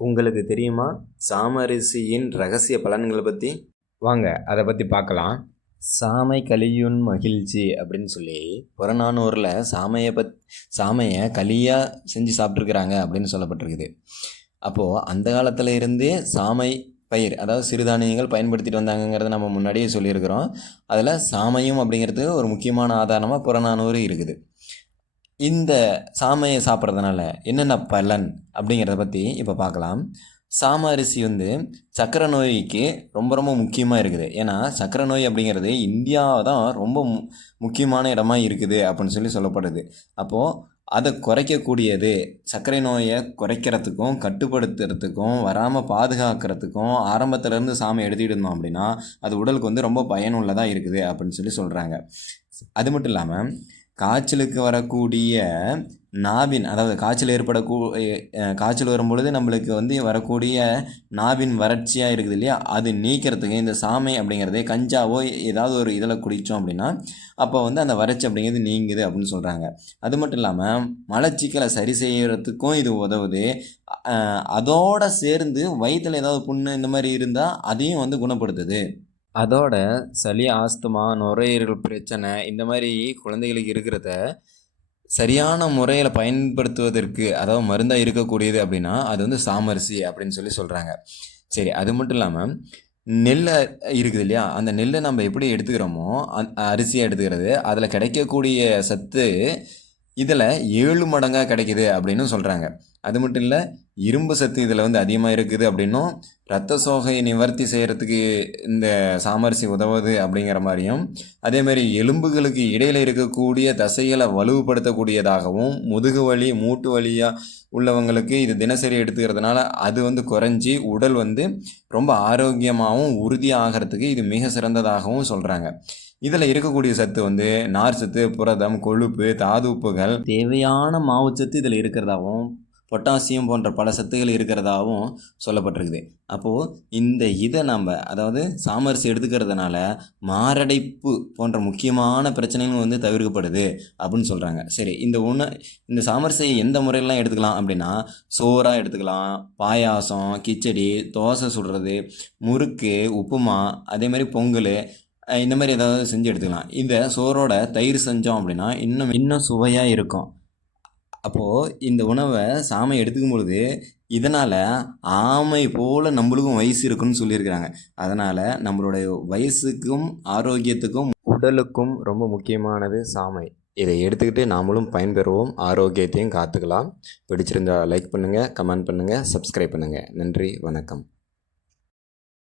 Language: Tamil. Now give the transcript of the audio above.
உங்களுக்கு தெரியுமா? சாமரிசியின் ரகசிய பலன்களை பற்றி வாங்க அதை பற்றி பார்க்கலாம் சாமை கலியுன் மகிழ்ச்சி அப்படின்னு சொல்லி புறநானூரில் சாமையை பத் சாமையை களியாக செஞ்சு சாப்பிட்ருக்குறாங்க அப்படின்னு சொல்லப்பட்டிருக்குது. அப்போது அந்த காலத்தில் இருந்தே சாமை பயிர் அதாவது சிறுதானியங்கள் பயன்படுத்திட்டு வந்தாங்கங்கிறத நம்ம முன்னாடியே சொல்லியிருக்கிறோம். அதில் சாமையும் அப்படிங்கிறது ஒரு முக்கியமான ஆதாரமாக புறநானூறு இருக்குது. இந்த சாமையை சாப்பிட்றதுனால என்னென்ன பலன் அப்படிங்கிறத பற்றி இப்போ பார்க்கலாம் சாம அரிசி வந்து சக்கரை நோய்க்கு ரொம்ப ரொம்ப முக்கியமாக இருக்குது. ஏன்னா சக்கரை நோய் அப்படிங்கிறது இந்தியா தான் ரொம்ப மு முக்கியமான இடமா இருக்குது அப்படின்னு சொல்லி சொல்லப்படுது. அப்போது அதை குறைக்கக்கூடியது சர்க்கரை நோயை குறைக்கிறதுக்கும் கட்டுப்படுத்துறதுக்கும் வராமல் பாதுகாக்கிறதுக்கும் ஆரம்பத்துலேருந்து சாமை எடுத்துக்கிட்டு இருந்தோம் அப்படின்னா அது உடலுக்கு வந்து ரொம்ப பயனுள்ளதாக இருக்குது அப்படின்னு சொல்லி சொல்கிறாங்க அது மட்டும் இல்லாமல் காய்ச்சலுக்கு வரக்கூடிய நாவின் அதாவது காய்ச்சல் ஏற்படக்கூ காய்ச்சல் வரும்பொழுது நம்மளுக்கு வந்து வரக்கூடிய நாவின் வறட்சியாக இருக்குது இல்லையா? அது நீக்கிறதுக்கு இந்த சாமை அப்படிங்கிறதே கஞ்சாவோ ஏதாவது ஒரு இதில் குடித்தோம் அப்படின்னா அப்போ வந்து அந்த வறட்சி அப்படிங்கிறது நீங்குது அப்படின்னு சொல்கிறாங்க அது மட்டும் இல்லாமல் மலச்சிக்கலை சரி செய்யறதுக்கும் இது உதவுது. அதோடு அதோட சேர்ந்து வயிற்றில் ஏதாவது புண்ணு இந்த மாதிரி இருந்தால் அதையும் வந்து குணப்படுத்துது. அதோட சளி ஆஸ்துமா நுரையீரல் பிரச்சனை இந்த மாதிரி குழந்தைகளுக்கு இருக்கிறத சரியான முறையில் பயன்படுத்துவதற்கு அதாவது மருந்தாக இருக்கக்கூடியது அப்படின்னா அது வந்து சாமரிசி அப்படின்னு சொல்லி சொல்கிறாங்க சரி அது மட்டும் இல்லாமல் நெல் இருக்குது இல்லையா? அந்த நெல்லை நம்ம எப்படி எடுத்துக்கிறோமோ அந் அரிசியாக எடுத்துக்கிறது அதில் கிடைக்கக்கூடிய சத்து இதில் ஏழு மடங்காக கிடைக்குது அப்படின்னு சொல்கிறாங்க அது மட்டும் இல்லை இரும்பு சத்து இதில் வந்து அதிகமாக இருக்குது அப்படின்னும் ரத்த சோகையை நிவர்த்தி செய்கிறதுக்கு இந்த சாமரிசி உதவுது அப்படிங்கிற மாதிரியும் அதேமாதிரி எலும்புகளுக்கு இடையில் இருக்கக்கூடிய தசைகளை வலுவுபடுத்தக்கூடியதாகவும் முதுகு வலி மூட்டு வலியாக உள்ளவங்களுக்கு இது தினசரி எடுத்துக்கிறதுனால அது வந்து குறைஞ்சி உடல் வந்து ரொம்ப ஆரோக்கியமாகவும் உறுதியாகிறதுக்கு இது மிக சிறந்ததாகவும் சொல்கிறாங்க இதில் இருக்கக்கூடிய சத்து வந்து நார் சத்து புரதம் கொழுப்பு தாதுப்புகள். தேவையான மாவுச்சத்து இதில் இருக்கிறதாகவும் பொட்டாசியம் போன்ற பல சத்துகள் இருக்கிறதாகவும் சொல்லப்பட்டிருக்குது. அப்போது இந்த இதை நம்ம அதாவது சாமரிசி எடுத்துக்கிறதுனால மாரடைப்பு போன்ற முக்கியமான பிரச்சனைகள் வந்து தவிர்க்கப்படுது அப்படின்னு சொல்கிறாங்க சரி இந்த ஒன்று இந்த சாமரிசியை எந்த முறையெல்லாம் எடுத்துக்கலாம் அப்படின்னா சோறாக எடுத்துக்கலாம் பாயாசம் கிச்சடி தோசை சுடுறது முறுக்கு உப்புமா அதே மாதிரி பொங்கல் இந்த மாதிரி ஏதாவது செஞ்சு எடுத்துக்கலாம். இந்த சோறோட தயிர் செஞ்சோம் அப்படின்னா இன்னும் இன்னும் சுவையாக இருக்கும். அப்போது இந்த உணவை சாமை எடுத்துக்கும் பொழுது இதனால் ஆமை போல் நம்மளுக்கும் வயசு இருக்குன்னு சொல்லியிருக்கிறாங்க. அதனால் நம்மளுடைய வயசுக்கும் ஆரோக்கியத்துக்கும் உடலுக்கும் ரொம்ப முக்கியமானது சாமை. இதை எடுத்துக்கிட்டு நாமளும் பயன்பெறுவோம். ஆரோக்கியத்தையும் காத்துக்கலாம். பிடிச்சிருந்தா லைக் பண்ணுங்கள் கமெண்ட் பண்ணுங்கள் சப்ஸ்கிரைப் பண்ணுங்கள் நன்றி வணக்கம்.